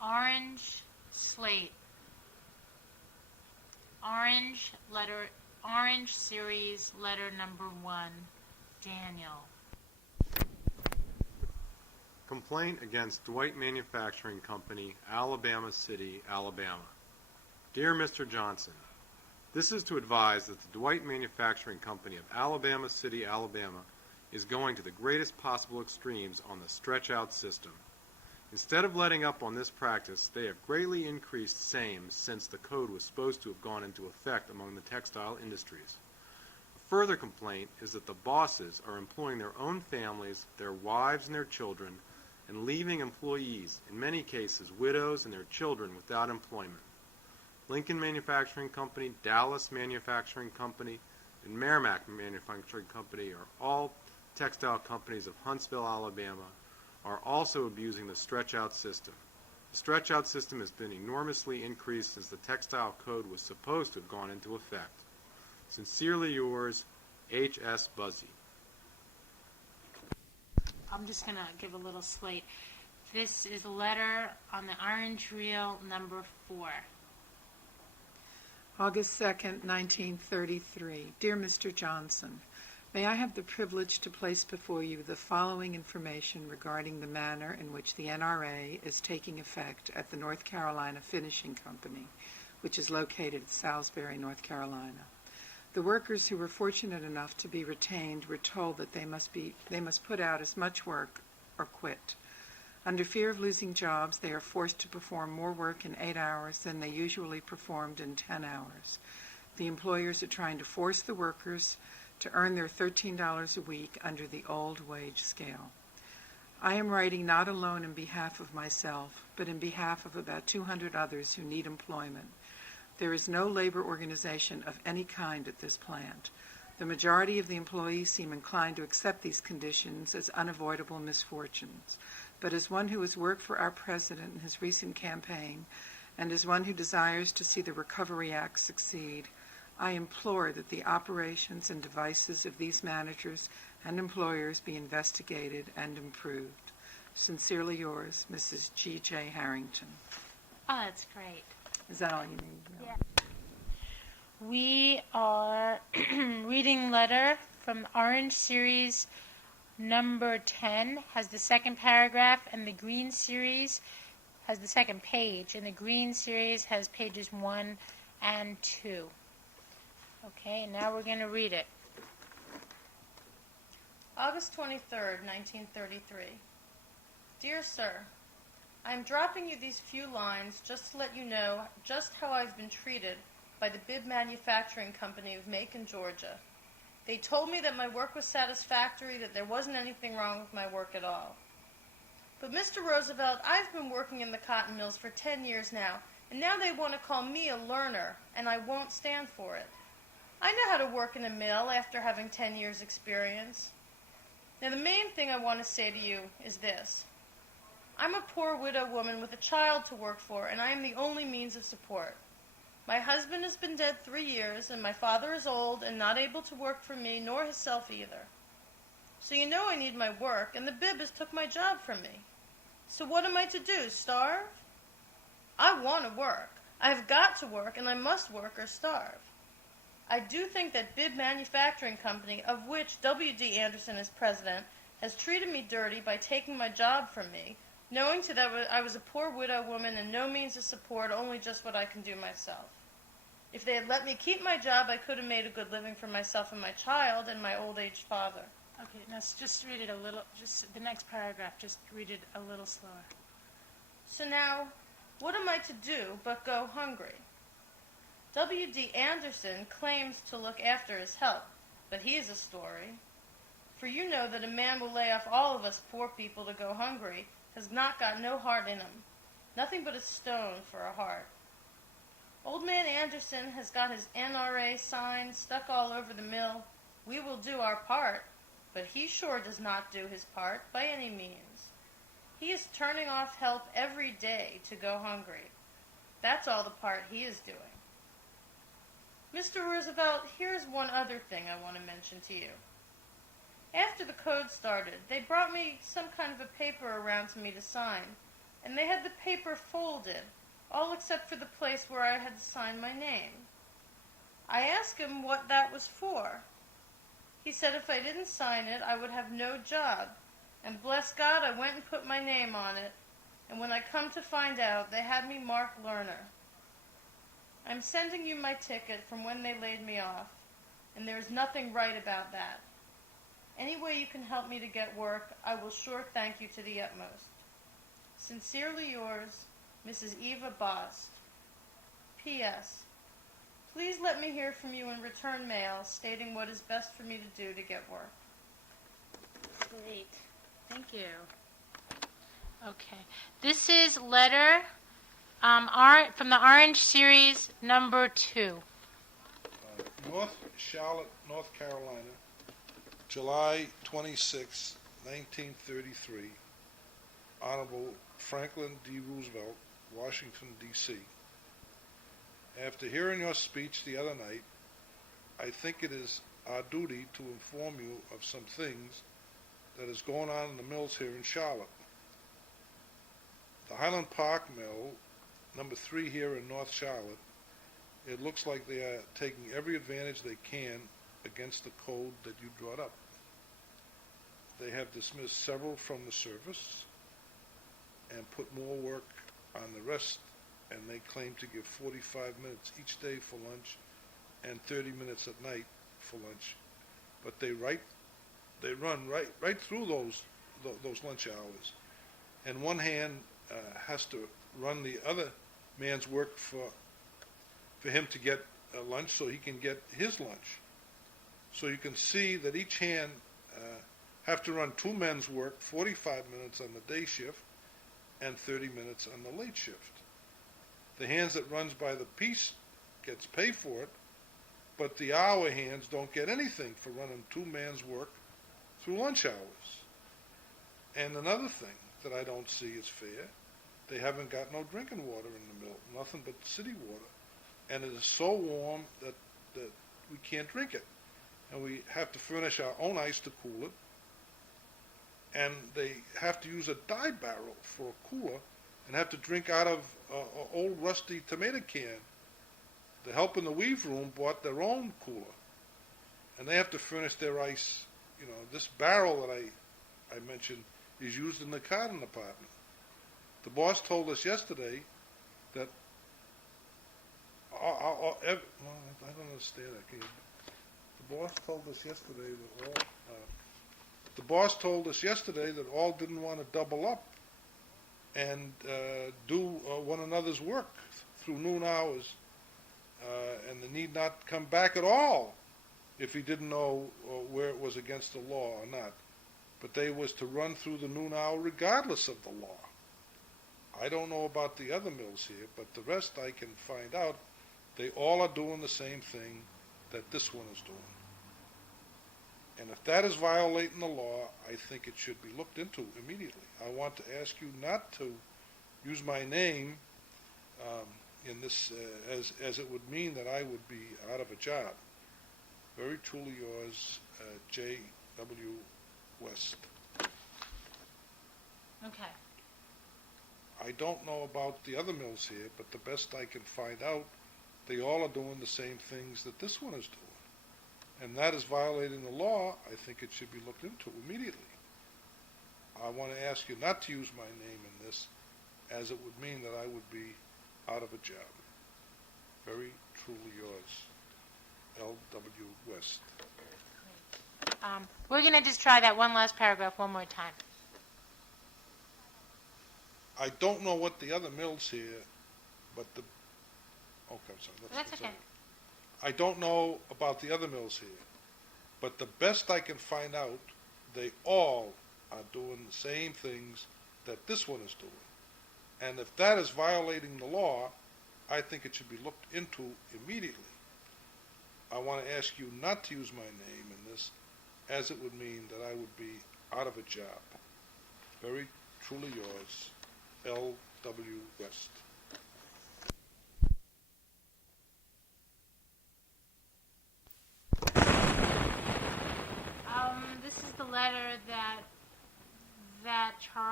Orange slate. Orange series, letter number 1, Daniel. Complaint against Dwight Manufacturing Company, Alabama City, Alabama. Dear Mr. Johnson, this is to advise that the Dwight Manufacturing Company of Alabama City, Alabama is going to the greatest possible extremes on the stretch-out system. Instead of letting up on this practice, they have greatly increased same since the code was supposed to have gone into effect among the textile industries. A further complaint is that the bosses are employing their own families, their wives and their children, and leaving employees, in many cases widows and their children, without employment. Lincoln Manufacturing Company, Dallas Manufacturing Company, and Merrimack Manufacturing Company are all textile companies of Huntsville, Alabama, are also abusing the stretch-out system. The stretch-out system has been enormously increased since the textile code was supposed to have gone into effect. Sincerely yours, H.S. Buzzy. I'm just going to give a little slate. This is a letter on the orange reel, number 4. August 2nd, 1933. Dear Mr. Johnson, may I have the privilege to place before you the following information regarding the manner in which the NRA is taking effect at the North Carolina Finishing Company, which is located at Salisbury, North Carolina. The workers who were fortunate enough to be retained were told that they must put out as much work or quit. Under fear of losing jobs, they are forced to perform more work in 8 hours than they usually performed in 10 hours. The employers are trying to force the workers to earn their $13 a week under the old wage scale. I am writing not alone in behalf of myself, but in behalf of about 200 others who need employment. There is no labor organization of any kind at this plant. The majority of the employees seem inclined to accept these conditions as unavoidable misfortunes. But as one who has worked for our president in his recent campaign, and as one who desires to see the Recovery Act succeed, I implore that the operations and devices of these managers and employers be investigated and improved. Sincerely yours, Mrs. G.J. Harrington. Oh, that's great. Is that all you need? Yeah. We are reading letter from Orange Series number 10, has the second paragraph, and the Green Series has the second page, and the Green Series has pages 1 and 2. Okay, and now we're going to read it. August 23rd, 1933. Dear Sir, I am dropping you these few lines just to let you know just how I've been treated by the Bib Manufacturing Company of Macon, Georgia. They told me that my work was satisfactory, that there wasn't anything wrong with my work at all. But Mr. Roosevelt, I've been working in the cotton mills for 10 years now, and now they want to call me a learner, and I won't stand for it. I know how to work in a mill after having 10 years' experience. Now the main thing I want to say to you is this. I'm a poor widow woman with a child to work for, and I am the only means of support. My husband has been dead 3 years, and my father is old and not able to work for me, nor himself either. So you know I need my work, and the Bib has took my job from me. So what am I to do, starve? I want to work. I have got to work, and I must work or starve. I do think that Bib Manufacturing Company, of which W.D. Anderson is president, has treated me dirty by taking my job from me, knowing that I was a poor widow woman and no means of support, only just what I can do myself. If they had let me keep my job, I could have made a good living for myself and my child and my old-aged father. Okay, now just read it a little, just the next paragraph, just read it a little slower. So now, what am I to do but go hungry? W.D. Anderson claims to look after his health, but he is a story. For you know that a man will lay off all of us poor people to go hungry, has not got no heart in him, nothing but a stone for a heart. Old man Anderson has got his NRA sign stuck all over the mill. We will do our part, but he sure does not do his part by any means. He is turning off help every day to go hungry. That's all the part he is doing. Mr. Roosevelt, here's one other thing I want to mention to you. After the code started, they brought me some kind of a paper around to me to sign, and they had the paper folded, all except for the place where I had signed my name. I asked him what that was for. He said if I didn't sign it, I would have no job, and bless God, I went and put my name on it, and when I come to find out, they had me marked learner. I'm sending you my ticket from when they laid me off, and there is nothing right about that. Any way you can help me to get work, I will sure thank you to the utmost. Sincerely yours, Mrs. Eva Bost. P.S. Please let me hear from you in return mail stating what is best for me to do to get work. Great. Thank you. Okay. This is letter from the Orange Series number 2. North Charlotte, North Carolina, July 26, 1933. Honorable Franklin D. Roosevelt, Washington, D.C. After hearing your speech the other night, I think it is our duty to inform you of some things that is going on in the mills here in Charlotte. The Highland Park Mill, number 3 here in North Charlotte, it looks like they are taking every advantage they can against the code that you brought up. They have dismissed several from the service and put more work on the rest, and they claim to give 45 minutes each day for lunch and 30 minutes at night for lunch. But they run right through those lunch hours, and one hand has to run the other man's work for him to get lunch so he can get his lunch. So you can see that each hand have to run 2 men's work, 45 minutes on the day shift and 30 minutes on the late shift. The hands that runs by the piece gets paid for it, but the hour hands don't get anything for running 2 men's work through lunch hours. And another thing that I don't see is fair, they haven't got no drinking water in the mill, nothing but city water. And it is so warm that we can't drink it. And we have to furnish our own ice to cool it. And they have to use a dye barrel for a cooler and have to drink out of an old rusty tomato can. The help in the weave room bought their own cooler. And they have to furnish their ice. You know, this barrel that I mentioned is used in the cotton department. The boss told us yesterday that I don't understand that. The boss told us yesterday that all didn't want to double up and do one another's work through noon hours, and they need not come back at all if he didn't know where it was against the law or not. But they was to run through the noon hour regardless of the law. I don't know about the other mills here, but the rest I can find out. They all are doing the same thing that this one is doing. And if that is violating the law, I think it should be looked into immediately. I want to ask you not to use my name in this as it would mean that I would be out of a job. Very truly yours, J.W. West. Okay. I don't know about the other mills here, but the best I can find out, they all are doing the same things that this one is doing. And that is violating the law. I think it should be looked into immediately. I want to ask you not to use my name in this, as it would mean that I would be out of a job. Very truly yours, L.W. West. We're going to just try that one last paragraph one more time. I don't know what the other mills here, but the... Okay, I'm sorry. That's okay. I don't know about the other mills here, but the best I can find out, they all are doing the same things that this one is doing. And if that is violating the law, I think it should be looked into immediately. I want to ask you not to use my name in this, as it would mean that I would be out of a job. Very truly yours, L.W. West. This is the letter that Charles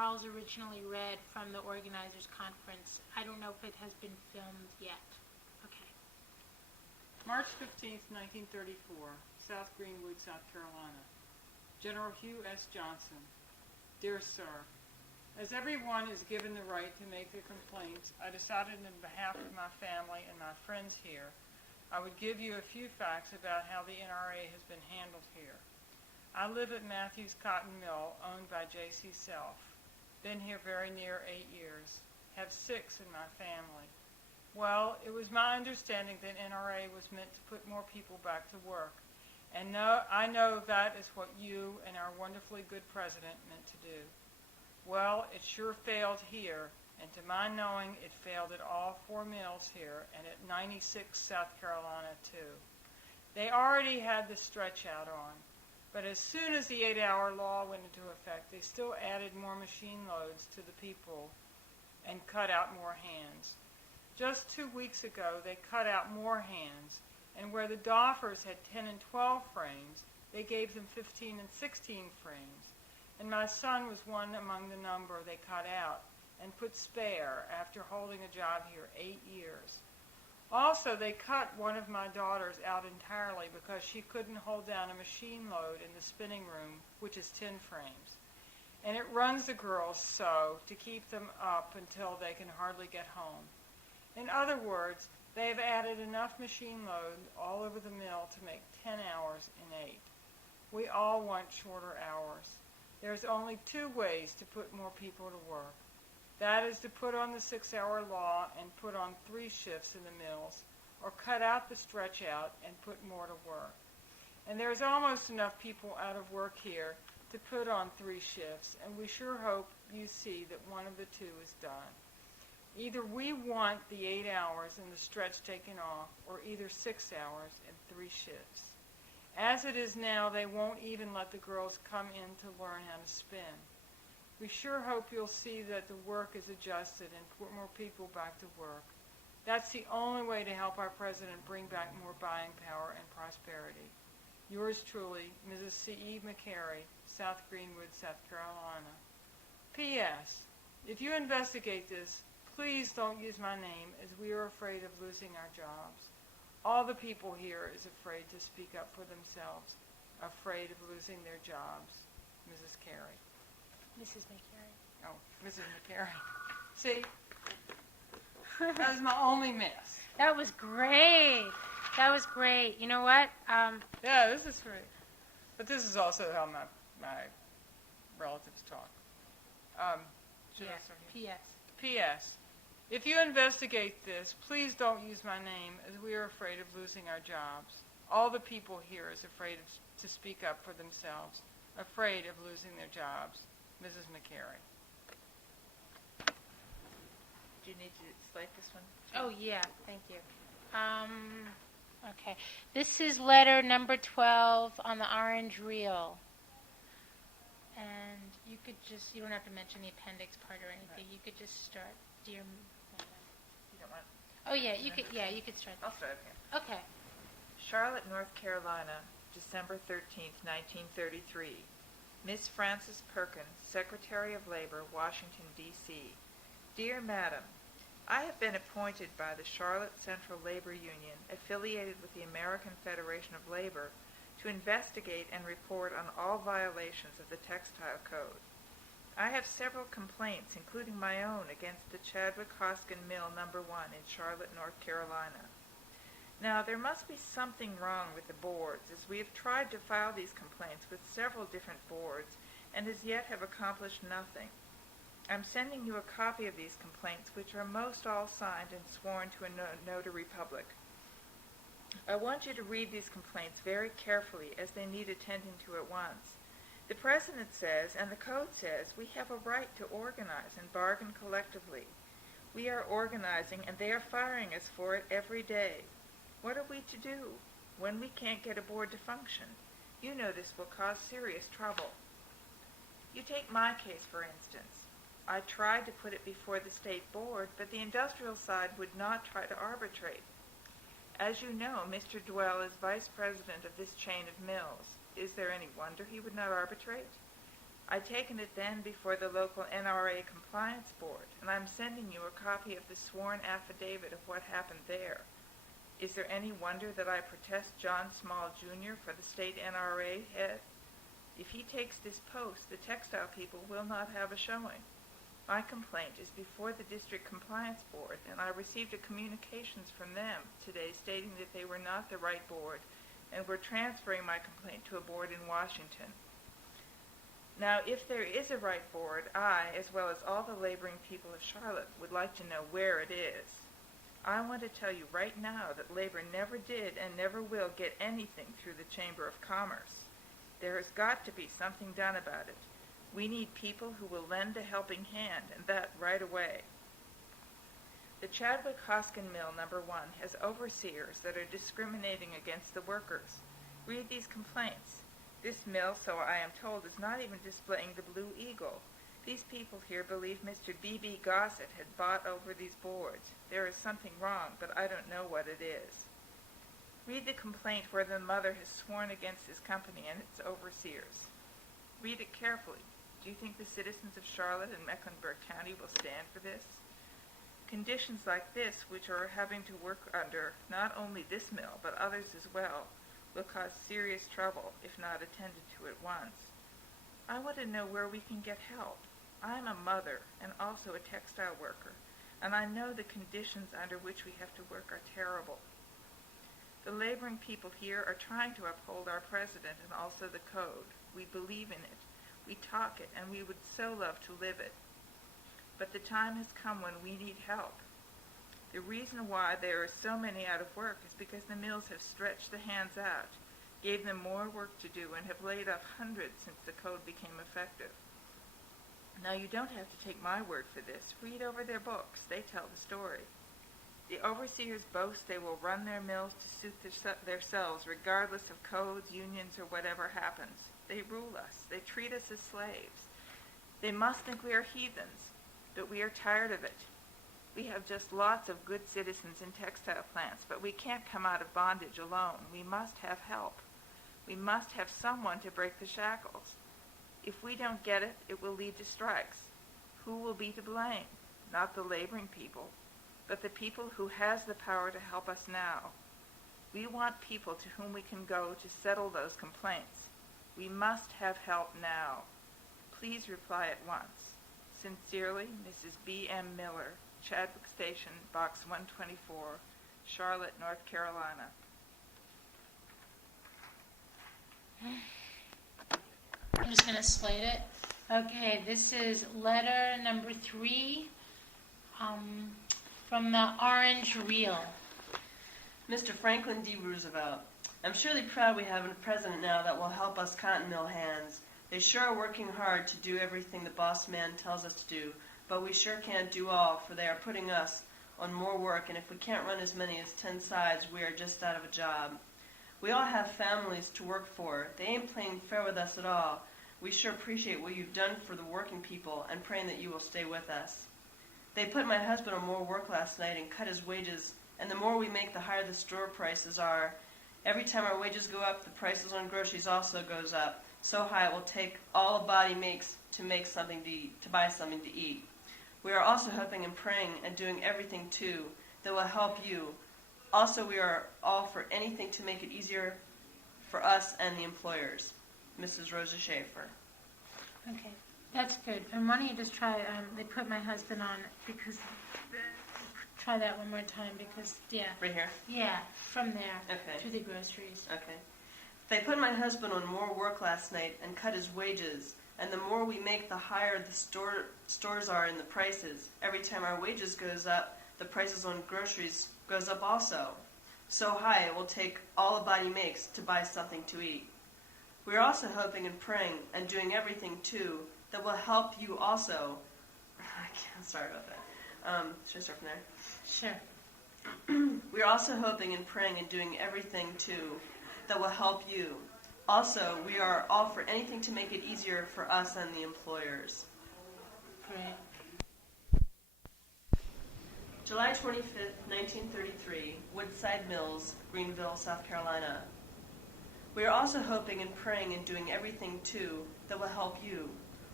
Charles originally read from the organizers' conference. I don't know if it has been filmed yet. Okay. March 15th, 1934, South Greenwood, South Carolina. General Hugh S. Johnson. Dear Sir, as everyone is given the right to make their complaints, I decided on behalf of my family and my friends here, I would give you a few facts about how the NRA has been handled here. I live at Matthews Cotton Mill, owned by J.C. Self. Been here very near 8 years. Have 6 in my family. Well, it was my understanding that NRA was meant to put more people back to work. And I know that is what you and our wonderfully good president meant to do. Well, it sure failed here, and to my knowing, it failed at all 4 mills here and at 96 South Carolina, too. They already had the stretch out on, but as soon as the 8-hour law went into effect, they still added more machine loads to the people and cut out more hands. Just 2 weeks ago, they cut out more hands, and where the doffers had 10 and 12 frames, they gave them 15 and 16 frames. And my son was one among the number they cut out and put spare after holding a job here 8 years. Also, they cut one of my daughters out entirely because she couldn't hold down a machine load in the spinning room, which is 10 frames. And it runs the girls so to keep them up until they can hardly get home. In other words, they have added enough machine load all over the mill to make 10 hours in 8. We all want shorter hours. There's only 2 ways to put more people to work. That is to put on the 6-hour law and put on 3 shifts in the mills, or cut out the stretch out and put more to work. And there's almost enough people out of work here to put on 3 shifts, and we sure hope you see that one of the 2 is done. Either we want the 8 hours and the stretch taken off, or either 6 hours and 3 shifts. As it is now, they won't even let the girls come in to learn how to spin. We sure hope you'll see that the work is adjusted and put more people back to work. That's the only way to help our president bring back more buying power and prosperity. Yours truly, Mrs. C.E. McCary, South Greenwood, South Carolina. P.S. If you investigate this, please don't use my name, as we are afraid of losing our jobs. All the people here is afraid to speak up for themselves, afraid of losing their jobs. Mrs. Carey. Mrs. McCary. Oh, Mrs. McCary. See? That was my only miss. That was great. That was great. You know what? Yeah, this is great. But this is also how my relatives talk. Should I start here? P.S. P.S. If you investigate this, please don't use my name, as we are afraid of losing our jobs. All the people here is afraid to speak up for themselves, afraid of losing their jobs. Mrs. McCary. Do you need to slide this one? Oh, yeah. Thank you. Okay. This is letter number 12 on the orange reel. And you don't have to mention the appendix part or anything. You could just start, dear. You don't want. Oh, yeah. You could start. I'll start here. Okay. Charlotte, North Carolina, December 13th, 1933. Miss Frances Perkins, Secretary of Labor, Washington, D.C. Dear Madam, I have been appointed by the Charlotte Central Labor Union, affiliated with the American Federation of Labor, to investigate and report on all violations of the Textile Code. I have several complaints, including my own, against the Chadwick Hoskin Mill No. 1 in Charlotte, North Carolina. Now, there must be something wrong with the boards, as we have tried to file these complaints with several different boards, and as yet have accomplished nothing. I'm sending you a copy of these complaints, which are most all signed and sworn to a notary public. I want you to read these complaints very carefully, as they need attending to at once. The President says, and the Code says, we have a right to organize and bargain collectively. We are organizing, and they are firing us for it every day. What are we to do when we can't get a board to function? You know this will cause serious trouble. You take my case, for instance. I tried to put it before the state board, but the industrial side would not try to arbitrate. As you know, Mr. Dwell is vice president of this chain of mills. Is there any wonder he would not arbitrate? I'd taken it then before the local NRA Compliance Board, and I'm sending you a copy of the sworn affidavit of what happened there. Is there any wonder that I protest John Small, Jr. for the state NRA head? If he takes this post, the textile people will not have a showing. My complaint is before the District Compliance Board, and I received a communications from them today stating that they were not the right board and were transferring my complaint to a board in Washington. Now, if there is a right board, I, as well as all the laboring people of Charlotte, would like to know where it is. I want to tell you right now that labor never did and never will get anything through the Chamber of Commerce. There has got to be something done about it. We need people who will lend a helping hand, and that right away. The Chadwick Hoskin Mill No. 1 has overseers that are discriminating against the workers. Read these complaints. This mill, so I am told, is not even displaying the Blue Eagle. These people here believe Mr. B.B. Gossett had bought over these boards. There is something wrong, but I don't know what it is. Read the complaint where the mother has sworn against his company and its overseers. Read it carefully. Do you think the citizens of Charlotte and Mecklenburg County will stand for this? Conditions like this, which are having to work under not only this mill, but others as well, will cause serious trouble if not attended to at once. I want to know where we can get help. I'm a mother and also a textile worker, and I know the conditions under which we have to work are terrible. The laboring people here are trying to uphold our president and also the code. We believe in it. We talk it, and we would so love to live it. But the time has come when we need help. The reason why there are so many out of work is because the mills have stretched the hands out, gave them more work to do, and have laid off hundreds since the code became effective. Now, you don't have to take my word for this. Read over their books. They tell the story. The overseers boast they will run their mills to suit themselves regardless of codes, unions, or whatever happens. They rule us. They treat us as slaves. They must think we are heathens, but we are tired of it. We have just lots of good citizens in textile plants, but we can't come out of bondage alone. We must have help. We must have someone to break the shackles. If we don't get it, it will lead to strikes. Who will be to blame? Not the laboring people, but the people who has the power to help us now. We want people to whom we can go to settle those complaints. We must have help now. Please reply at once. Sincerely, Mrs. B. M. Miller, Chadwick Station, Box 124, Charlotte, North Carolina. I'm just going to slate it. Okay, this is letter number 3 from the Orange Reel. Mr. Franklin D. Roosevelt, I'm surely proud we have a president now that will help us cotton mill hands. They sure are working hard to do everything the boss man tells us to do, but we sure can't do all, for they are putting us on more work, and if we can't run as many as 10 sides, we are just out of a job. We all have families to work for. They ain't playing fair with us at all. We sure appreciate what you've done for the working people, and praying that you will stay with us. They put my husband on more work last night and cut his wages, and the more we make, the higher the store prices are. Every time our wages go up, the prices on groceries also goes up, so high it will take all a body makes to make something to eat, to buy something to eat. We are also hoping and praying and doing everything, too, that will help you. Also, we are all for anything to make it easier for us and the employers. Mrs. Rosa Schaefer. Okay, that's good. And why don't you just try, they put my husband on because, try that one more time because, yeah. Right here? Yeah, from there Okay. to the groceries. Okay. They put my husband on more work last night and cut his wages, and the more we make, the higher the stores are in the prices. Every time our wages goes up, the prices on groceries goes up also. So high it will take all a body makes to buy something to eat. We are also hoping and praying and doing everything, too, that will help you also. Sorry about that. Should I start from there? Sure. We are also hoping and praying and doing everything, too, that will help you. Also, we are all for anything to make it easier for us and the employers. Great. July 25th, 1933, Woodside Mills, Greenville, South Carolina. We are also hoping and praying and doing everything, too, that will help you.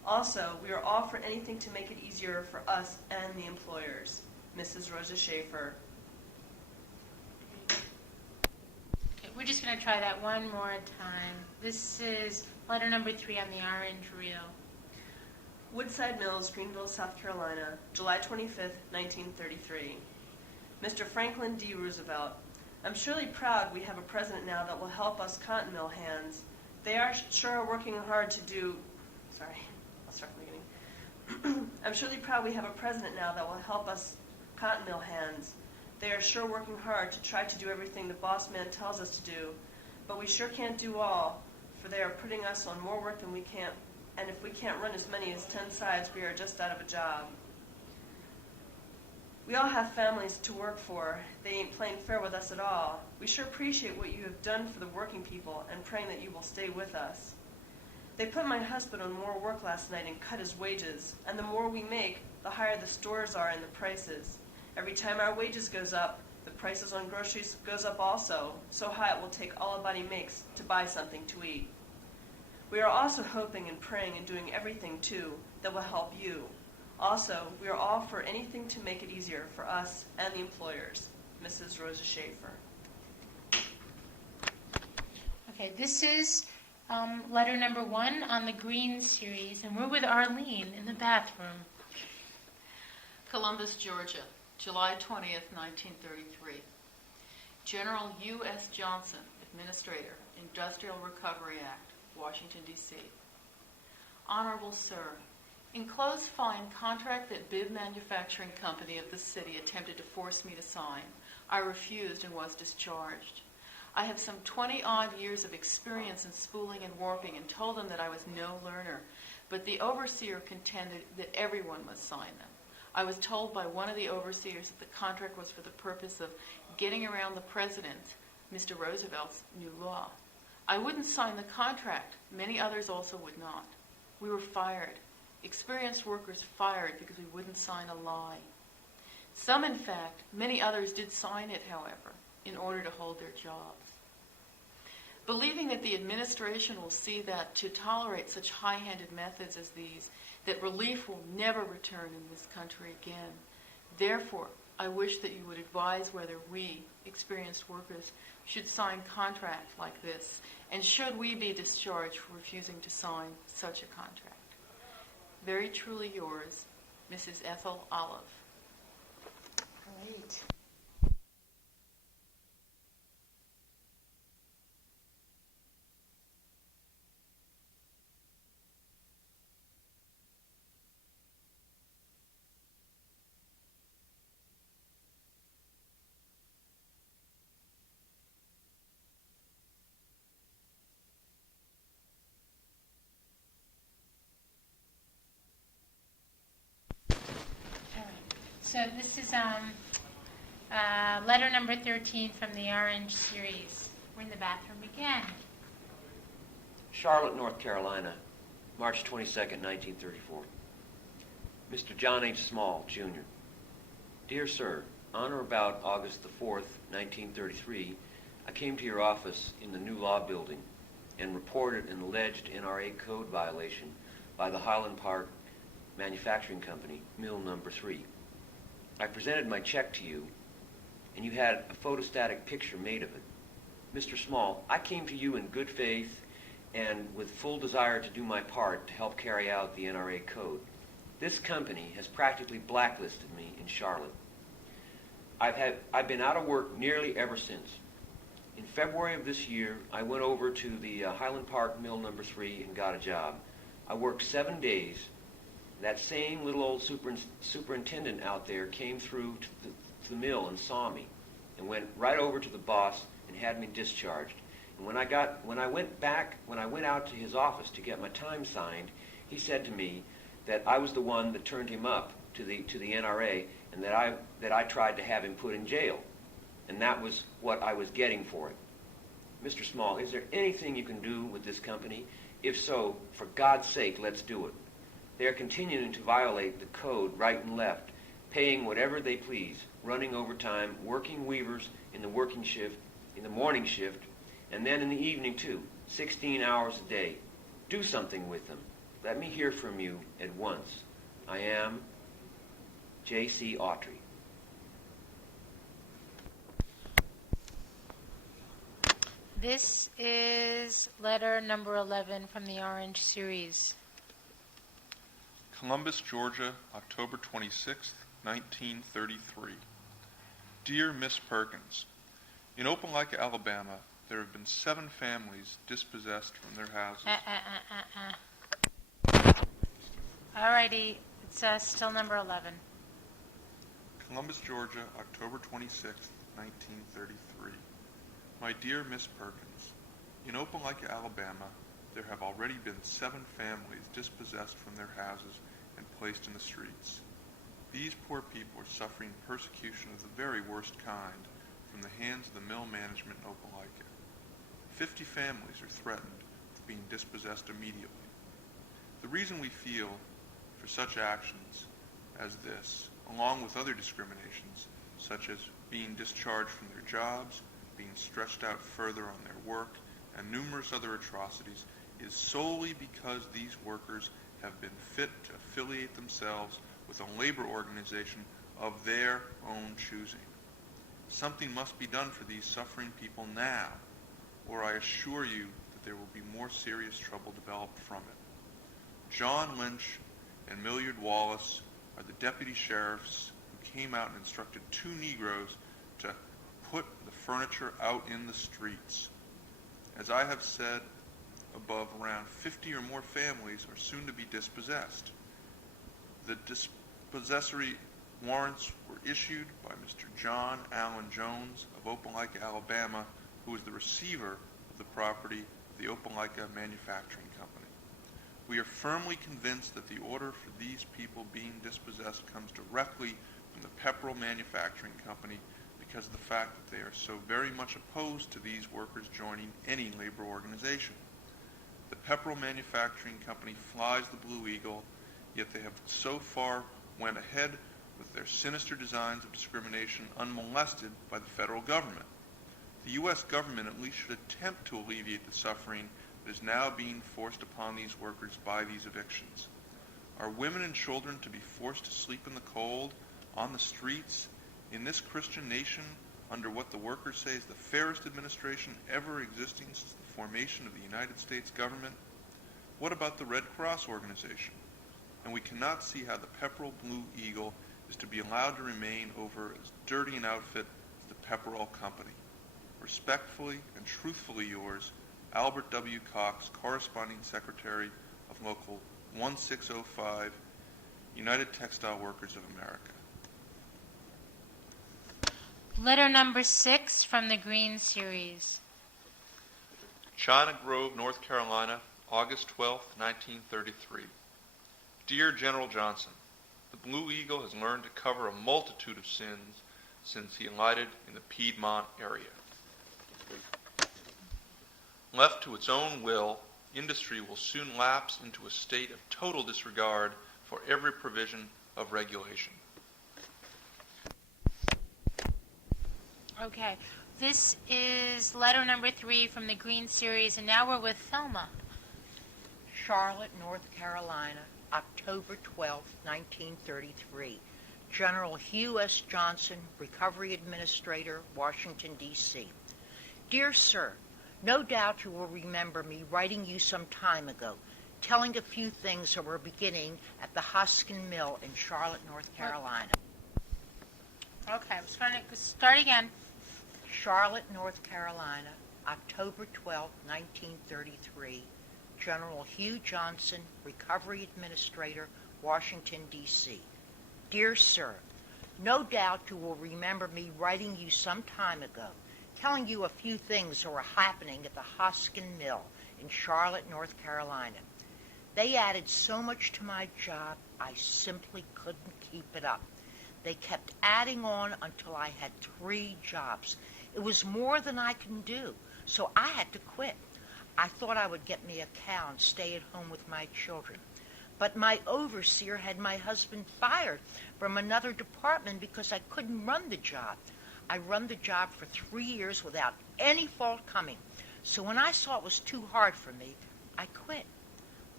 Also, we are all for anything to make it easier for us and the employers. Mrs. Rosa Schaefer. Okay, we're just going to try that one more time. This is letter number 3 on the orange reel. Woodside Mills, Greenville, South Carolina, July 25th, 1933. Mr. Franklin D. Roosevelt, I'm surely proud we have a president now that will help us cotton mill hands. They are sure working hard to do... Sorry, I'll start from the beginning. I'm surely proud we have a president now that will help us cotton mill hands. They are sure working hard to try to do everything the boss man tells us to do, but we sure can't do all, for they are putting us on more work than we can't, and if we can't run as many as 10 sides, we are just out of a job. We all have families to work for. They ain't playing fair with us at all. We sure appreciate what you have done for the working people and praying that you will stay with us. They put my husband on more work last night and cut his wages, and the more we make, the higher the stores are in the prices. Every time our wages goes up, the prices on groceries goes up also, so high it will take all a body makes to buy something to eat. We are also hoping and praying and doing everything, too, that will help you. Also, we are all for anything to make it easier for us and the employers. Mrs. Rosa Schaefer. Okay, this is letter number 1 on the green series, and we're with Arlene in the bathroom. Columbus, Georgia, July 20th, 1933. General U.S. Johnson, Administrator, Industrial Recovery Act, Washington, D.C. Honorable Sir, enclosed fine contract that Bibb Manufacturing Company of this city attempted to force me to sign. I refused and was discharged. I have some 20-odd years of experience in spooling and warping and told them that I was no learner, but the overseer contended that everyone must sign them. I was told by one of the overseers that the contract was for the purpose of getting around the president, Mr. Roosevelt's new law. I wouldn't sign the contract. Many others also would not. We were fired. Experienced workers fired because we wouldn't sign a lie. Some, in fact, many others did sign it, however, in order to hold their jobs. Believing that the administration will see that to tolerate such high-handed methods as these, that relief will never return in this country again. Therefore, I wish that you would advise whether we, experienced workers, should sign contracts like this, and should we be discharged for refusing to sign such a contract. Very truly yours, Mrs. Ethel Olive. Great. So this is letter number 13 from the Orange series. We're in the bathroom again. Charlotte, North Carolina, March 22nd, 1934. Mr. John H. Small, Jr. Dear Sir, on or about August the 4th, 1933, I came to your office in the New Law Building and reported an alleged NRA code violation by the Highland Park Manufacturing Company, Mill Number 3. I presented my check to you, and you had a photostatic picture made of it. Mr. Small, I came to you in good faith and with full desire to do my part to help carry out the NRA code. This company has practically blacklisted me in Charlotte. I've been out of work nearly ever since. In February of this year, I went over to the Highland Park Mill Number 3 and got a job. I worked 7 days. That same little old superintendent out there came through to the mill and saw me and went right over to the boss and had me discharged. And when I went out to his office to get my time signed, he said to me that I was the one that turned him up to the NRA and that I tried to have him put in jail. And that was what I was getting for it. Mr. Small, is there anything you can do with this company? If so, for God's sake, let's do it. They are continuing to violate the code right and left, paying whatever they please, running overtime, working weavers in the morning shift, and then in the evening too, 16 hours a day. Do something with them. Let me hear from you at once. I am J.C. Autry. This is letter number 11 from the Orange series. Columbus, Georgia, October 26, 1933. Dear Miss Perkins, in Opelika, Alabama, there have been 7 families dispossessed from their houses. Alrighty, it's still number 11. Columbus, Georgia, October 26, 1933. My dear Miss Perkins, in Opelika, Alabama, there have already been 7 families dispossessed from their houses and placed in the streets. These poor people are suffering persecution of the very worst kind from the hands of the mill management in Opelika. 50 families are threatened with being dispossessed immediately. The reason we feel for such actions as this, along with other discriminations, such as being discharged from their jobs, being stretched out further on their work, and numerous other atrocities, is solely because these workers have been fit to affiliate themselves with a labor organization of their own choosing. Something must be done for these suffering people now, or I assure you that there will be more serious trouble developed from it. John Lynch and Millard Wallace are the deputy sheriffs who came out and instructed 2 Negroes to put the furniture out in the streets. As I have said above, around 50 or more families are soon to be dispossessed. The dispossessory warrants were issued by Mr. John Allen Jones of Opelika, Alabama, who is the receiver of the property of the Opelika Manufacturing Company. We are firmly convinced that the order for these people being dispossessed comes directly from the Pepperell Manufacturing Company because of the fact that they are so very much opposed to these workers joining any labor organization. The Pepperell Manufacturing Company flies the Blue Eagle, yet they have so far went ahead with their sinister designs of discrimination unmolested by the federal government. The U.S. government at least should attempt to alleviate the suffering that is now being forced upon these workers by these evictions. Are women and children to be forced to sleep in the cold, on the streets, in this Christian nation, under what the workers say is the fairest administration ever existing since the formation of the United States government? What about the Red Cross organization? And we cannot see how the Pepperell Blue Eagle is to be allowed to remain over as dirty an outfit as the Pepperell Company. Respectfully and truthfully yours, Albert W. Cox, Corresponding Secretary of Local 1605, United Textile Workers of America. Letter number 6 from the Green series. China Grove, North Carolina, August 12, 1933. Dear General Johnson, the Blue Eagle has learned to cover a multitude of sins since he alighted in the Piedmont area. Left to its own will, industry will soon lapse into a state of total disregard for every provision of regulation. Okay, this is letter number 3 from the Green series, and now we're with Thelma. Charlotte, North Carolina, October 12, 1933. General Hugh S. Johnson, Recovery Administrator, Washington, D.C. Dear Sir, no doubt you will remember me writing you some time ago, telling a few things that were beginning at the Hoskin Mill in Charlotte, North Carolina. Okay, I was trying to start again. Charlotte, North Carolina, October 12, 1933. General Hugh Johnson, Recovery Administrator, Washington, D.C. Dear Sir, no doubt you will remember me writing you some time ago, telling you a few things that were happening at the Hoskin Mill in Charlotte, North Carolina. They added so much to my job, I simply couldn't keep it up. They kept adding on until I had 3 jobs. It was more than I can do, so I had to quit. I thought I would get me a cow and stay at home with my children. But my overseer had my husband fired from another department because I couldn't run the job. I run the job for 3 years without any fault coming. So when I saw it was too hard for me, I quit.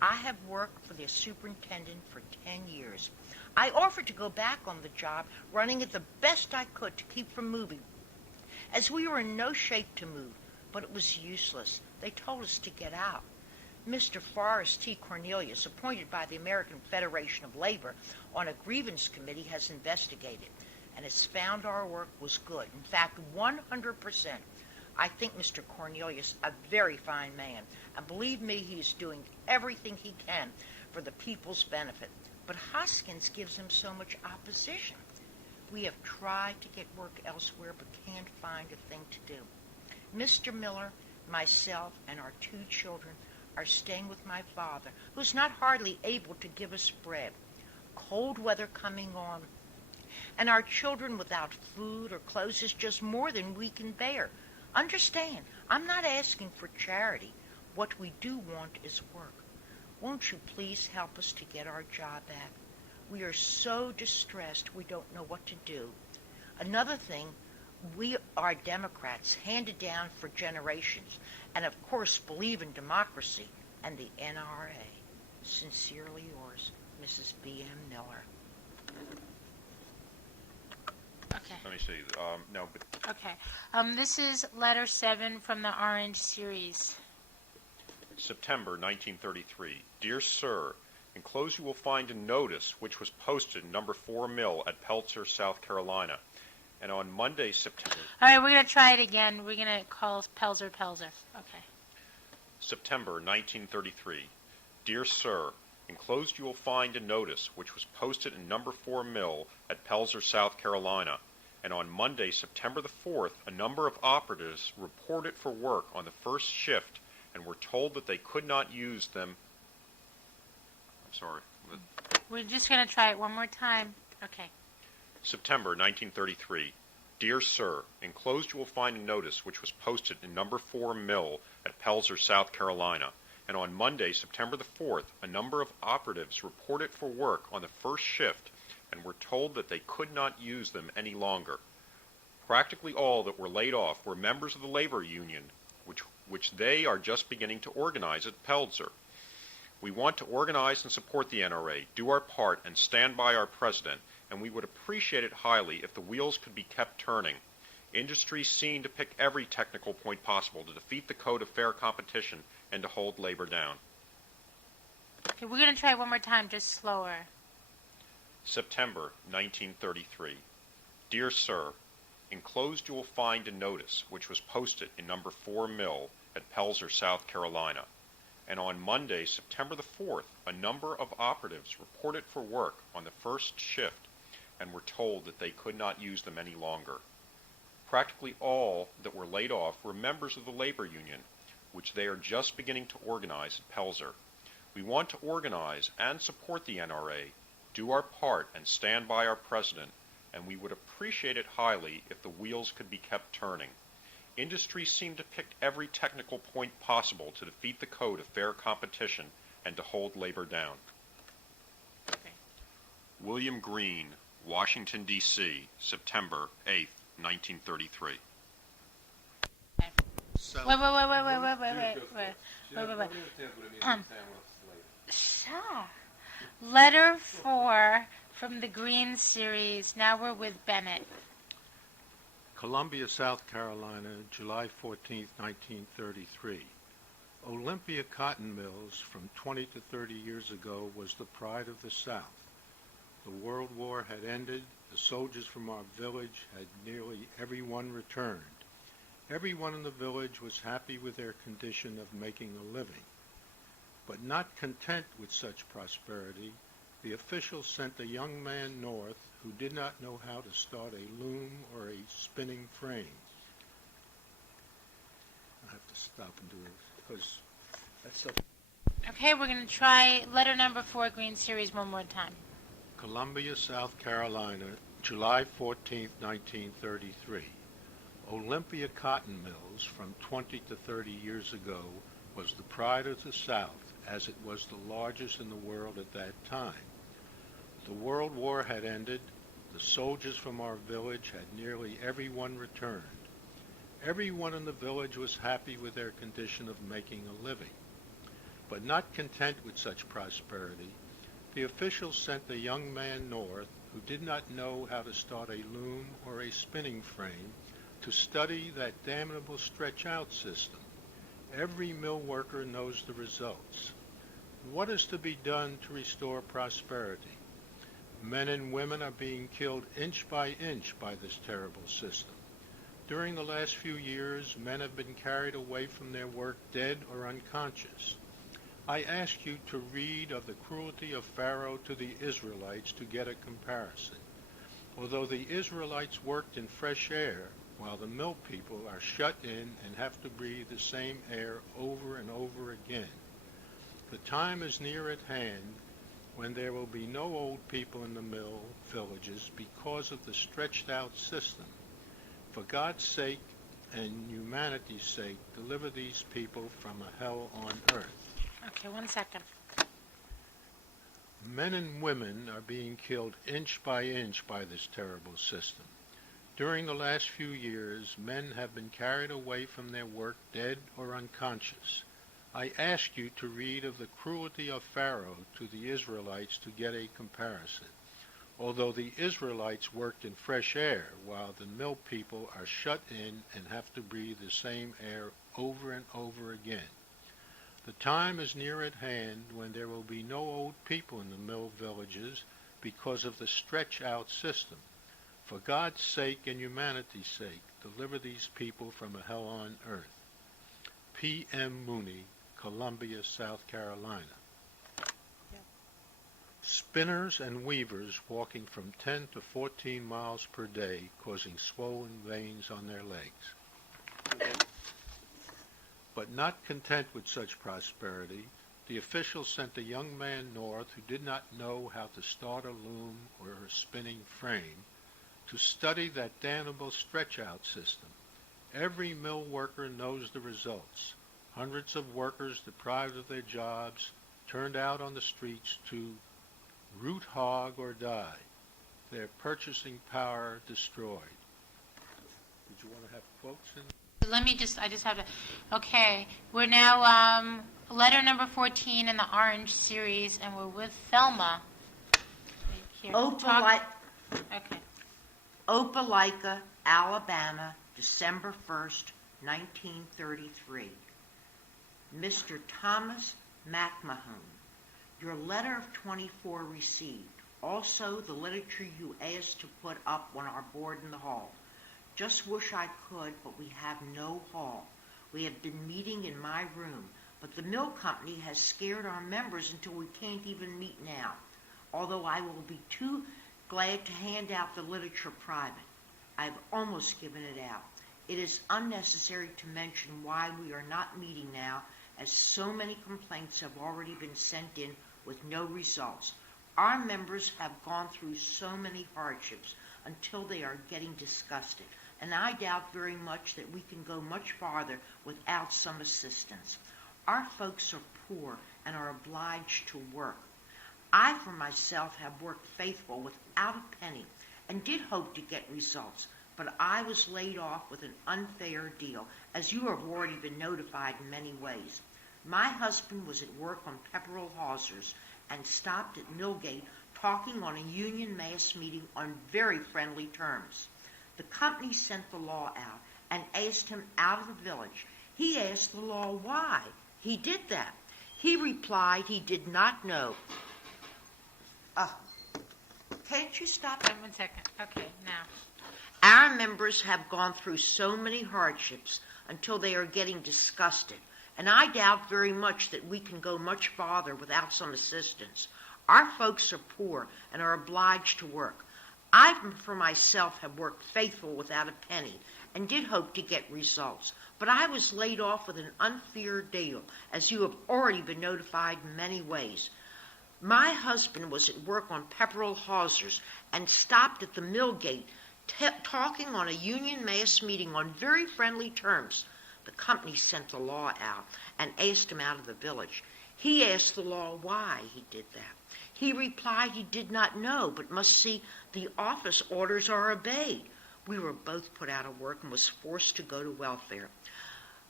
I have worked for the superintendent for 10 years. I offered to go back on the job, running it the best I could to keep from moving, as we were in no shape to move, but it was useless. They told us to get out. Mr. Forrest T. Cornelius, appointed by the American Federation of Labor on a grievance committee, has investigated and has found our work was good. In fact, 100%. I think Mr. Cornelius a very fine man, and believe me, he is doing everything he can for the people's benefit. But Hoskins gives him so much opposition. We have tried to get work elsewhere, but can't find a thing to do. Mr. Miller, myself, and our 2 children are staying with my father, who's not hardly able to give us bread. Cold weather coming on, and our children without food or clothes is just more than we can bear. Understand, I'm not asking for charity. What we do want is work. Won't you please help us to get our job back? We are so distressed we don't know what to do. Another thing, we are Democrats, handed down for generations, and of course believe in democracy and the NRA. Sincerely yours, Mrs. B.M. Miller. Okay. Let me see. No, but Okay. This is letter 7 from the Orange series. September 1933. Dear Sir, enclosed you will find a notice which was posted in number 4 Mill at Pelzer, South Carolina. And on Monday, September... All right, we're going to try it again. We're going to call Pelzer. Okay. September 1933. Dear Sir, enclosed you will find a notice which was posted in number 4 Mill at Pelzer, South Carolina. And on Monday, September the 4th, a number of operatives reported for work on the first shift and were told that they could not use them. I'm sorry. We're just going to try it one more time. Okay. September 1933. Dear Sir, enclosed you will find a notice which was posted in number 4 Mill at Pelzer, South Carolina. And on Monday, September the 4th, a number of operatives reported for work on the first shift and were told that they could not use them any longer. Practically all that were laid off were members of the labor union, which they are just beginning to organize at Pelzer. We want to organize and support the NRA, do our part, and stand by our president, and we would appreciate it highly if the wheels could be kept turning. Industry seen to pick every technical point possible to defeat the code of fair competition and to hold labor down. Okay, we're going to try it one more time, just slower. September 1933. Dear Sir, enclosed you will find a notice which was posted in number 4 Mill at Pelzer, South Carolina. And on Monday, September the 4th, a number of operatives reported for work on the first shift and were told that they could not use them any longer. Practically all that were laid off were members of the labor union, which they are just beginning to organize at Pelzer. We want to organize and support the NRA, do our part, and stand by our president, and we would appreciate it highly if the wheels could be kept turning. Industry seemed to pick every technical point possible to defeat the code of fair competition and to hold labor down. Okay. William Green, Washington, D.C., September 8th, 1933. So, Wait. Stop. Letter 4 from the Green series. Now we're with Bennett. Columbia, South Carolina, July 14, 1933. Olympia cotton mills from 20 to 30 years ago was the pride of the South. The World War had ended. The soldiers from our village had nearly everyone returned. Everyone in the village was happy with their condition of making a living. But not content with such prosperity, the officials sent a young man north who did not know how to start a loom or a spinning frame. I have to stop and do this because that's so. Okay, we're going to try letter number 4, Green series, one more time. Columbia, South Carolina, July 14, 1933. Olympia cotton mills from 20 to 30 years ago was the pride of the South, as it was the largest in the world at that time. The World War had ended. The soldiers from our village had nearly everyone returned. Everyone in the village was happy with their condition of making a living. But not content with such prosperity, the officials sent a young man north who did not know how to start a loom or a spinning frame to study that damnable stretch-out system. Every mill worker knows the results. What is to be done to restore prosperity? Men and women are being killed inch by inch by this terrible system. During the last few years, men have been carried away from their work dead or unconscious. I ask you to read of the cruelty of Pharaoh to the Israelites to get a comparison. Although the Israelites worked in fresh air, while the mill people are shut in and have to breathe the same air over and over again. The time is near at hand when there will be no old people in the mill villages because of the stretched out system. For God's sake and humanity's sake, deliver these people from a hell on earth. Okay, 1 second. Men and women are being killed inch by this terrible system. During the last few years, men have been carried away from their work dead or unconscious. I ask you to read of the cruelty of Pharaoh to the Israelites to get a comparison. Although the Israelites worked in fresh air, while the mill people are shut in and have to breathe the same air over and over again. The time is near at hand when there will be no old people in the mill villages because of the stretch-out system. For God's sake and humanity's sake, deliver these people from a hell on earth. P.M. Mooney, Columbia, South Carolina. Spinners and weavers walking from 10 to 14 miles per day, causing swollen veins on their legs. But not content with such prosperity, the officials sent a young man north who did not know how to start a loom or a spinning frame to study that damnable stretch-out system. Every mill worker knows the results. Hundreds of workers deprived of their jobs, turned out on the streets to root hog or die. Their purchasing power destroyed. Did you want to have quotes in? I just have to, okay, we're now, letter number 14 in the Orange series, and we're with Thelma. Here, Opelika, Okay. Alabama, December 1st, 1933. Mr. Thomas McMahon, your letter of 24 received. Also, the literature you asked to put up on our board in the hall. Just wish I could, but we have no hall. We have been meeting in my room, but the mill company has scared our members until we can't even meet now, although I will be too glad to hand out the literature private. I've almost given it out. It is unnecessary to mention why we are not meeting now, as so many complaints have already been sent in with no results. Our members have gone through so many hardships until they are getting disgusted, and I doubt very much that we can go much farther without some assistance. Our folks are poor and are obliged to work. I, for myself, have worked faithful without a penny and did hope to get results, but I was laid off with an unfair deal, as you have already been notified in many ways. My husband was at work on Pepperell hawsers and stopped at Millgate talking on a union mass meeting on very friendly terms. The company sent the law out and asked him out of the village. He asked the law why he did that. He replied he did not know. Can't you stop? 1 second. Okay, now. Our members have gone through so many hardships until they are getting disgusted, and I doubt very much that we can go much farther without some assistance. Our folks are poor and are obliged to work. I, for myself, have worked faithful without a penny and did hope to get results, but I was laid off with an unfair deal, as you have already been notified in many ways. My husband was at work on Pepperell hawsers and stopped at the mill gate talking on a union mass meeting on very friendly terms. The company sent the law out and asked him out of the village. He asked the law why he did that. He replied he did not know, but must see the office orders are obeyed. We were both put out of work and was forced to go to welfare.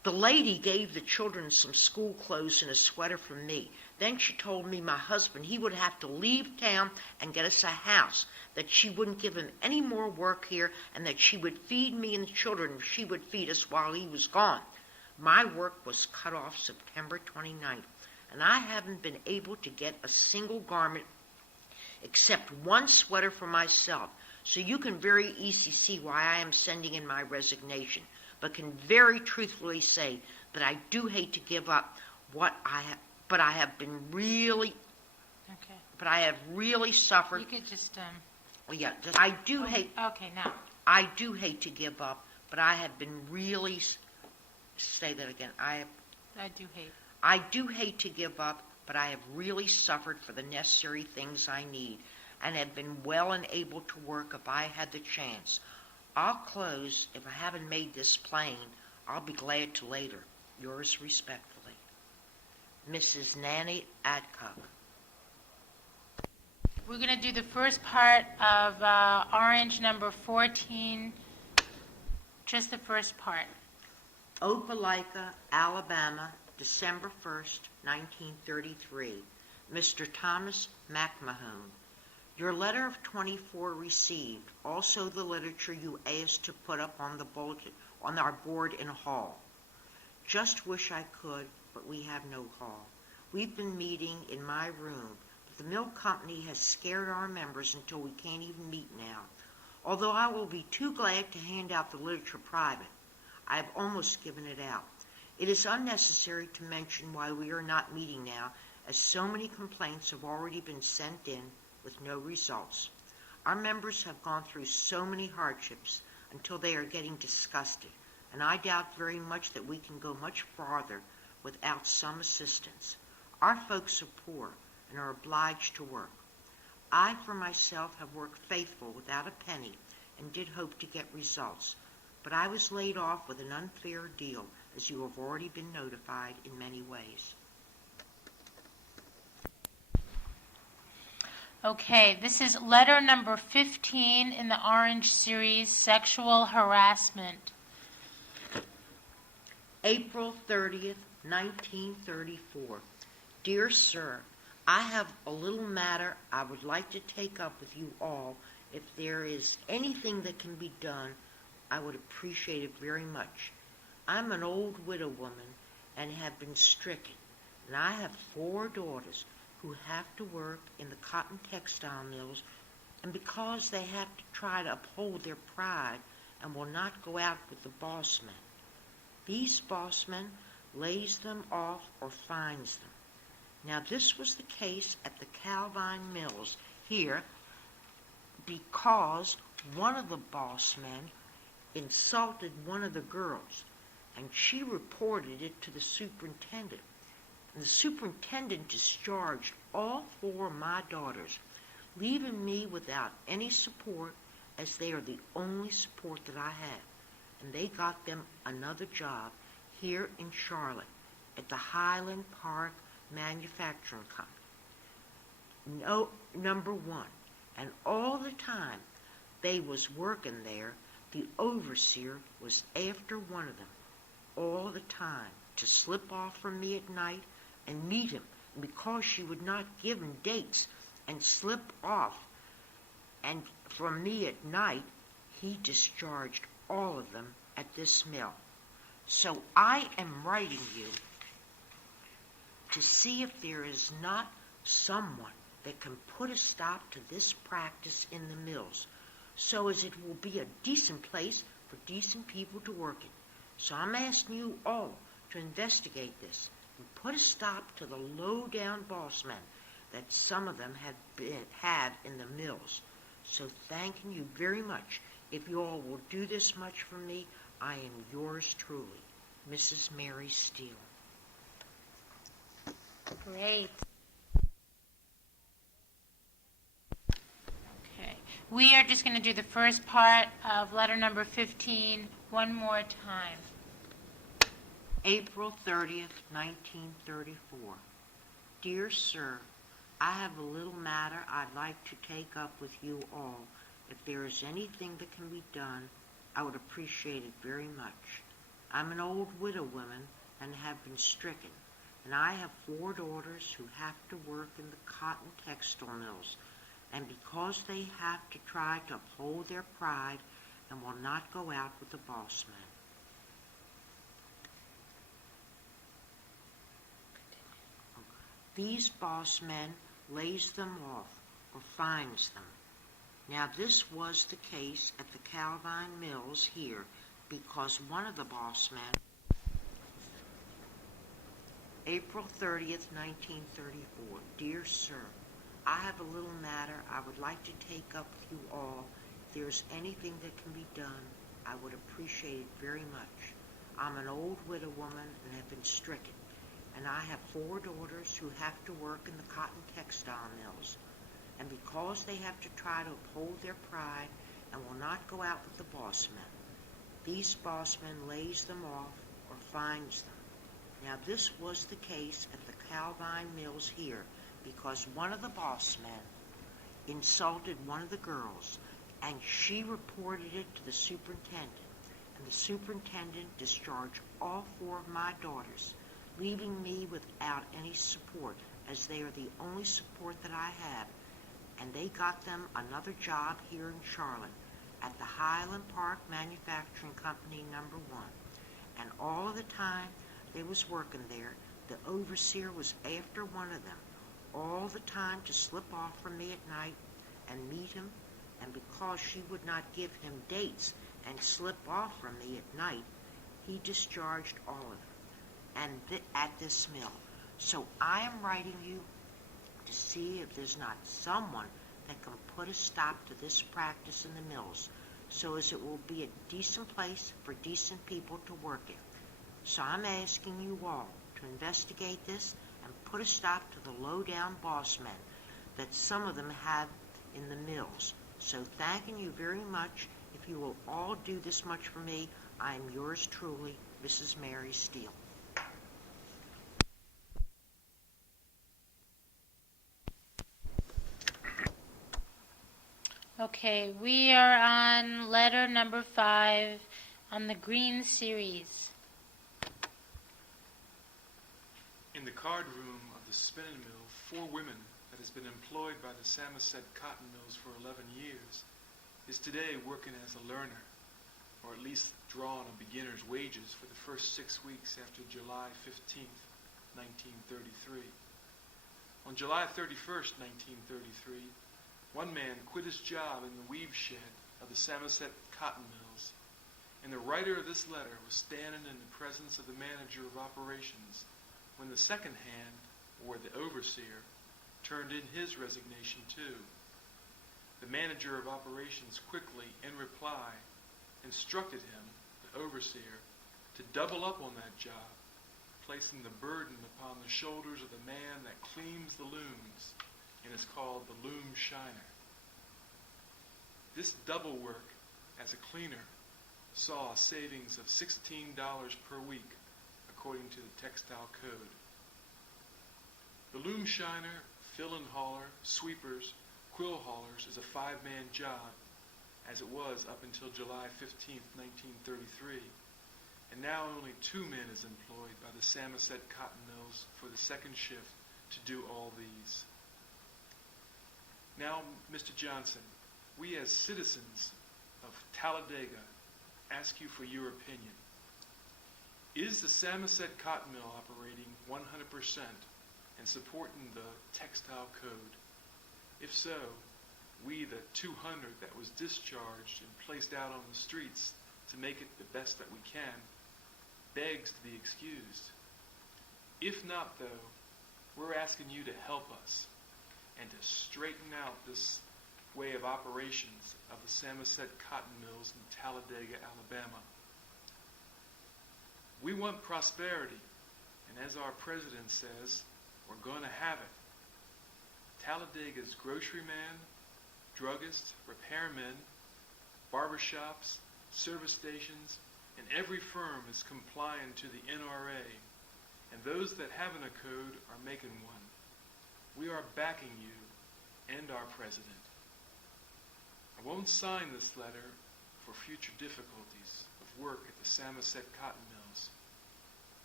The lady gave the children some school clothes and a sweater from me. Then she told me my husband, he would have to leave town and get us a house, that she wouldn't give him any more work here, and that she would feed me and the children if she would feed us while he was gone. My work was cut off September 29th, and I haven't been able to get a single garment except one sweater for myself. So you can very easily see why I am sending in my resignation, but can very truthfully say that I do hate to give up what I have, but I have been really, Okay. but I have really suffered. You could just, Yeah, I do hate. Okay, now. I do hate to give up, but I have been really. Say that again. I do hate. I do hate to give up, but I have really suffered for the necessary things I need, and have been well and able to work if I had the chance. I'll close. If I haven't made this plain, I'll be glad to later. Yours respectfully, Mrs. Nanny Adcock. We're going to do the first part of orange number 14, just the first part. Opelika, Alabama, December 1st, 1933. Mr. Thomas McMahon. Your letter of 24 received, also the literature you asked to put up on the bulletin on our board in hall. Just wish I could, but we have no hall. We've been meeting in my room, but the mill company has scared our members until we can't even meet now. Although I will be too glad to hand out the literature private, I have almost given it out. It is unnecessary to mention why we are not meeting now, as so many complaints have already been sent in with no results. Our members have gone through so many hardships until they are getting disgusted, and I doubt very much that we can go much farther without some assistance. Our folks are poor and are obliged to work. I, for myself, have worked faithful without a penny and did hope to get results, but I was laid off with an unfair deal, as you have already been notified in many ways. Okay, this is letter number 15 in the orange series, sexual harassment. April 30th, 1934. Dear Sir, I have a little matter I would like to take up with you all. If there is anything that can be done, I would appreciate it very much. I'm an old widow woman and have been stricken, and I have 4 daughters who have to work in the cotton textile mills, and because they have to try to uphold their pride and will not go out with the boss men. These boss men lays them off or fines them. Now this was the case at the Calvine Mills here because one of the boss men insulted one of the girls, and she reported it to the superintendent. And the superintendent discharged all 4 of my daughters, leaving me without any support, as they are the only support that I have. And they got them another job here in Charlotte at the Highland Park Manufacturing Company. No, number 1. And all the time they was working there, the overseer was after one of them all the time to slip off from me at night and meet him. And because she would not give him dates and slip off and from me at night, he discharged all of them at this mill. So I am writing you to see if there is not someone that can put a stop to this practice in the mills, so as it will be a decent place for decent people to work in. So I'm asking you all to investigate this and put a stop to the low-down boss men that some of them have in the mills. So thanking you very much. If you all will do this much for me, I am yours truly, Mrs. Mary Steele. Great. Okay. We are just going to do the first part of letter number 15 one more time. April 30th, 1934. Dear Sir, I have a little matter I'd like to take up with you all. If there is anything that can be done, I would appreciate it very much. I'm an old widow woman and have been stricken, and I have 4 daughters who have to work in the cotton textile mills, and because they have to try to uphold their pride and will not go out with the boss man. These boss men lays them off or fines them. Now this was the case at the Calvine Mills here because one of the boss men, April 30th, 1934, Dear Sir, I have a little matter I would like to take up with you all. If there's anything that can be done, I would appreciate it very much. I'm an old widow woman and have been stricken, and I have 4 daughters who have to work in the cotton textile mills. And because they have to try to uphold their pride and will not go out with the boss men, these boss men lays them off or fines them. Now this was the case at the Calvine Mills here because one of the boss men insulted one of the girls, and she reported it to the superintendent, and the superintendent discharged all 4 of my daughters, leaving me without any support, as they are the only support that I have, and they got them another job here in Charlotte at the Highland Park Manufacturing Company No. 1. And all of the time they was working there, the overseer was after one of them all the time to slip off from me at night and meet him, and because she would not give him dates and slip off from me at night, he discharged all of them at this mill. So I am writing you to see if there's not someone that can put a stop to this practice in the mills, so as it will be a decent place for decent people to work in. So I'm asking you all to investigate this and put a stop to the low-down boss men that some of them have in the mills. So thanking you very much. If you will all do this much for me, I am yours truly, Mrs. Mary Steele. Okay, we are on letter number 5 on the Green series. In the card room of the spinning mill, 4 women that has been employed by the Samoset cotton mills for 11 years is today working as a learner, or at least drawing a beginner's wages for the first 6 weeks after July 15th, 1933. On July 31st, 1933, one man quit his job in the weave shed of the Samoset cotton mills, and the writer of this letter was standing in the presence of the manager of operations when the second hand, or the overseer, turned in his resignation too. The manager of operations quickly, in reply, instructed him, the overseer, to double up on that job, placing the burden upon the shoulders of the man that cleans the looms and is called the loom shiner. This double work as a cleaner saw a savings of $16 per week, according to the textile code. The loom shiner, fill-in hauler, sweepers, quill haulers is a 5-man job, as it was up until July 15th, 1933, and now only 2 men is employed by the Samoset cotton mills for the second shift to do all these. Now, Mr. Johnson, we as citizens of Talladega ask you for your opinion. Is the Samoset cotton mill operating 100% and supporting the textile code? If so, we, the 200 that was discharged and placed out on the streets to make it the best that we can, begs to be excused. If not, though, we're asking you to help us and to straighten out this way of operations of the Samoset cotton mills in Talladega, Alabama. We want prosperity, and as our president says, we're going to have it. Talladega's groceryman, druggists, repairmen, barbershops, service stations, and every firm is complying to the NRA, and those that haven't a code are making one. We are backing you and our president. I won't sign this letter for future difficulties of work at the Samoset cotton mill,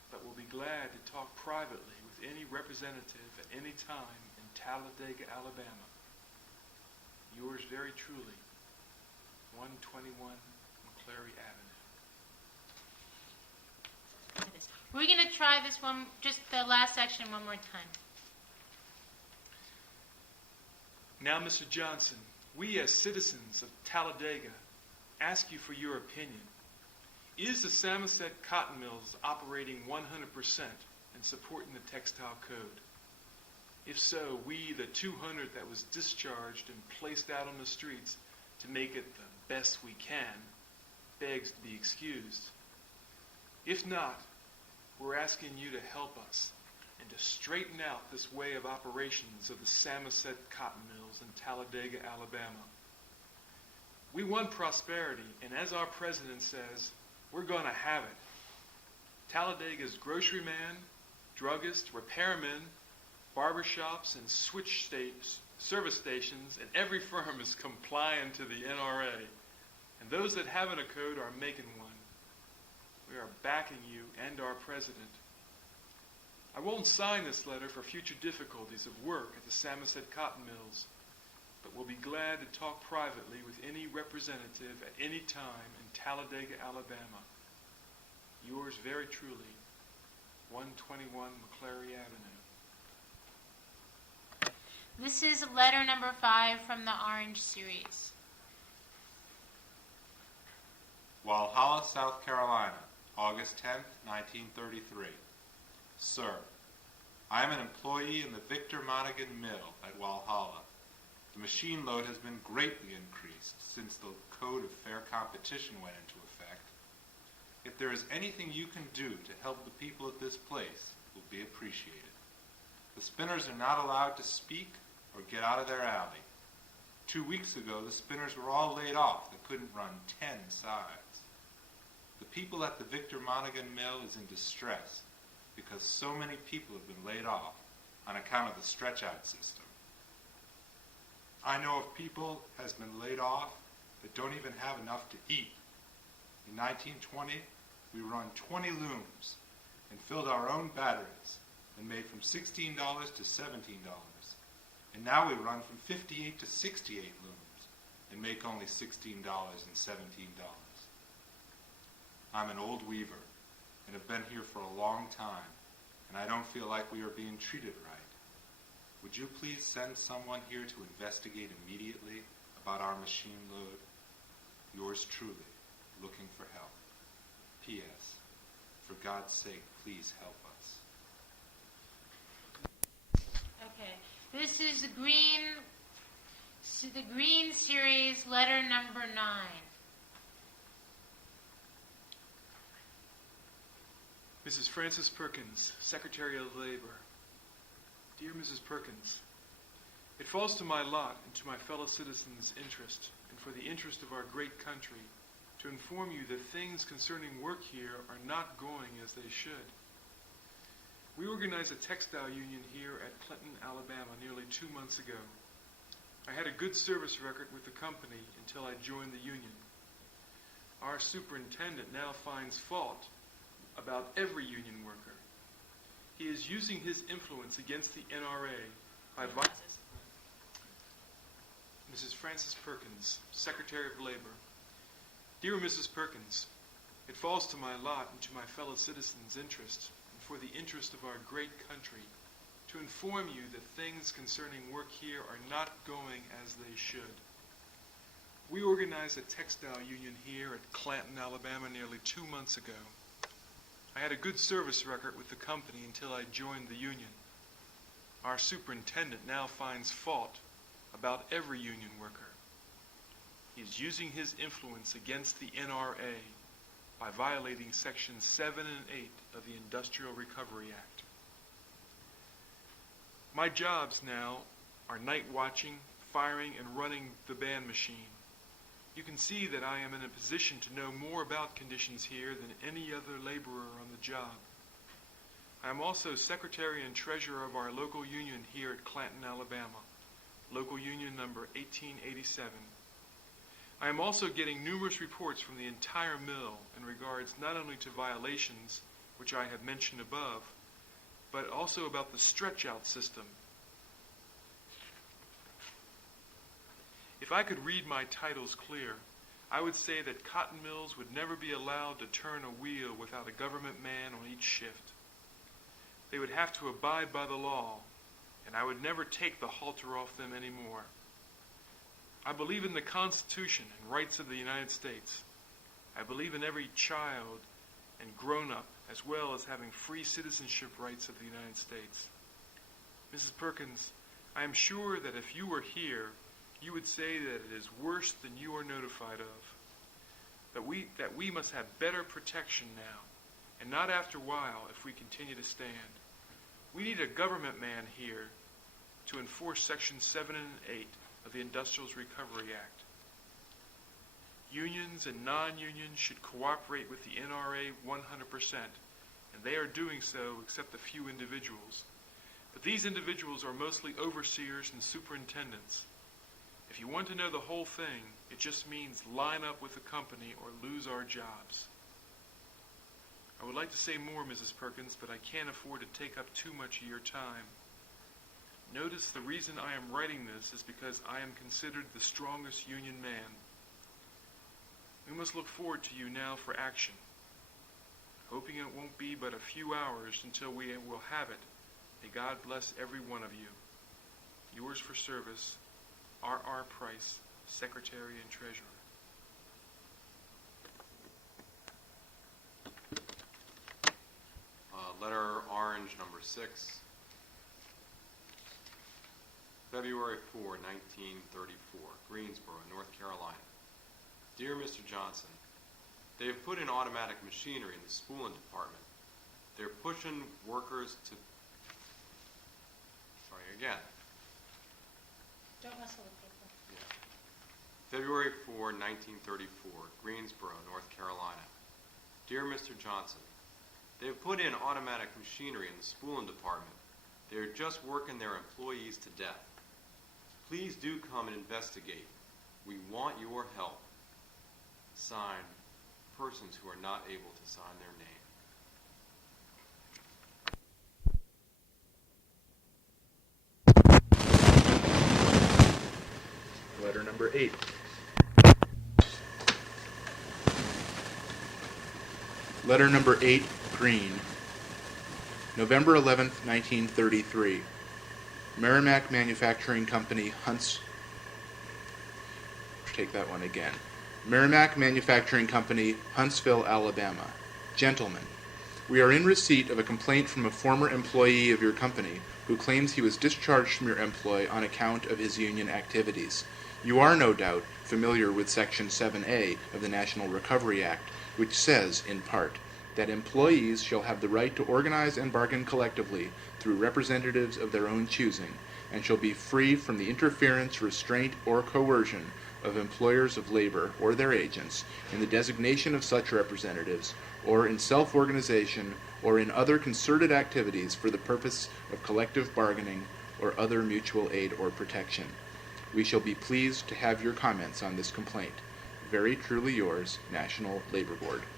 but will be glad to talk privately with any representative at any time in Talladega, Alabama. Yours very truly, 121 McClary Avenue. We're going to try this one, just the last section one more time. Now, Mr. Johnson, we as citizens of Talladega ask you for your opinion. Is the Samoset Cotton Mills operating 100% and supporting the textile code? If so, we, the 200 that was discharged and placed out on the streets to make it the best we can, begs to be excused. If not, we're asking you to help us and to straighten out this way of operations of the Samoset Cotton Mills in Talladega, Alabama. We want prosperity, and as our president says, we're going to have it. Talladaga's grocery man, druggist, repairman, barbershops, and service stations, and every firm is complying to the NRA. And those that haven't a code are making one. We are backing you and our president. I won't sign this letter for future difficulties of work at the Samoset Cotton Mills, but will be glad to talk privately with any representative at any time in Talladega, Alabama. Yours very truly, 121 McClary Avenue. This is letter number 5 from the Orange series. Walhalla, South Carolina, August 10th, 1933. Sir, I am an employee in the Victor Monaghan Mill at Walhalla. The machine load has been greatly increased since the Code of Fair Competition went into effect. If there is anything you can do to help the people at this place, it will be appreciated. The spinners are not allowed to speak or get out of their alley. 2 weeks ago, the spinners were all laid off that couldn't run 10 sides. The people at the Victor Monaghan Mill is in distress because so many people have been laid off on account of the stretch-out system. I know of people has been laid off that don't even have enough to eat. In 1920, we run 20 looms and filled our own batteries and made from $16 to $17. And now we run from 58 to 68 looms and make only $16 and $17. I'm an old weaver and have been here for a long time, and I don't feel like we are being treated right. Would you please send someone here to investigate immediately about our machine load? Yours truly, looking for help. P.S. For God's sake, please help us. Okay, this is the Green series, letter number 9. Mrs. Frances Perkins, Secretary of Labor. Dear Mrs. Perkins, it falls to my lot and to my fellow citizens' interest, and for the interest of our great country, to inform you that things concerning work here are not going as they should. We organized a textile union here at Clinton, Alabama, nearly 2 months ago. I had a good service record with the company until I joined the union. Our superintendent now finds fault about every union worker. He is using his influence against the NRA by Mrs. Frances Perkins, Secretary of Labor. Dear Mrs. Perkins, it falls to my lot and to my fellow citizens' interest, and for the interest of our great country, to inform you that things concerning work here are not going as they should. We organized a textile union here at Clanton, Alabama, nearly 2 months ago. I had a good service record with the company until I joined the union. Our superintendent now finds fault about every union worker. He is using his influence against the NRA by violating Sections 7 and 8 of the Industrial Recovery Act. My jobs now are night watching, firing, and running the band machine. You can see that I am in a position to know more about conditions here than any other laborer on the job. I am also secretary and treasurer of our local union here at Clanton, Alabama, local union number 1887. I am also getting numerous reports from the entire mill in regards not only to violations, which I have mentioned above, but also about the stretch-out system. If I could read my titles clear, I would say that cotton mills would never be allowed to turn a wheel without a government man on each shift. They would have to abide by the law, and I would never take the halter off them anymore. I believe in the Constitution and rights of the United States. I believe in every child and grown-up, as well as having free citizenship rights of the United States. Mrs. Perkins, I am sure that if you were here, you would say that it is worse than you are notified of. That we must have better protection now, and not after a while if we continue to stand. We need a government man here to enforce Section 7 and 8 of the Industrials Recovery Act. Unions and non-unions should cooperate with the NRA 100%, and they are doing so except a few individuals. But these individuals are mostly overseers and superintendents. If you want to know the whole thing, it just means line up with the company or lose our jobs. I would like to say more, Mrs. Perkins, but I can't afford to take up too much of your time. Notice the reason I am writing this is because I am considered the strongest union man. We must look forward to you now for action. Hoping it won't be but a few hours until we will have it, may God bless every one of you. Yours for service, R.R. Price, Secretary and Treasurer. Letter orange number 6. February 4, 1934, Greensboro, North Carolina. Dear Mr. Johnson, they have put in automatic machinery in the spooling department. They're pushing workers to... Sorry, again. Don't mess with the paper. Yeah. February 4, 1934, Greensboro, North Carolina. Dear Mr. Johnson, they have put in automatic machinery in the spooling department. They are just working their employees to death. Please do come and investigate. We want your help. Signed, persons who are not able to sign their name. Letter number 8. Letter number 8, Green. November 11th, 1933. Merrimack Manufacturing Company, Take that one again. Merrimack Manufacturing Company, Huntsville, Alabama. Gentlemen, we are in receipt of a complaint from a former employee of your company who claims he was discharged from your employ on account of his union activities. You are, no doubt, familiar with Section 7A of the National Recovery Act, which says, in part, that employees shall have the right to organize and bargain collectively through representatives of their own choosing, and shall be free from the interference, restraint, or coercion of employers of labor or their agents in the designation of such representatives, or in self-organization, or in other concerted activities for the purpose of collective bargaining or other mutual aid or protection. We shall be pleased to have your comments on this complaint. Very truly yours, National Labor Board.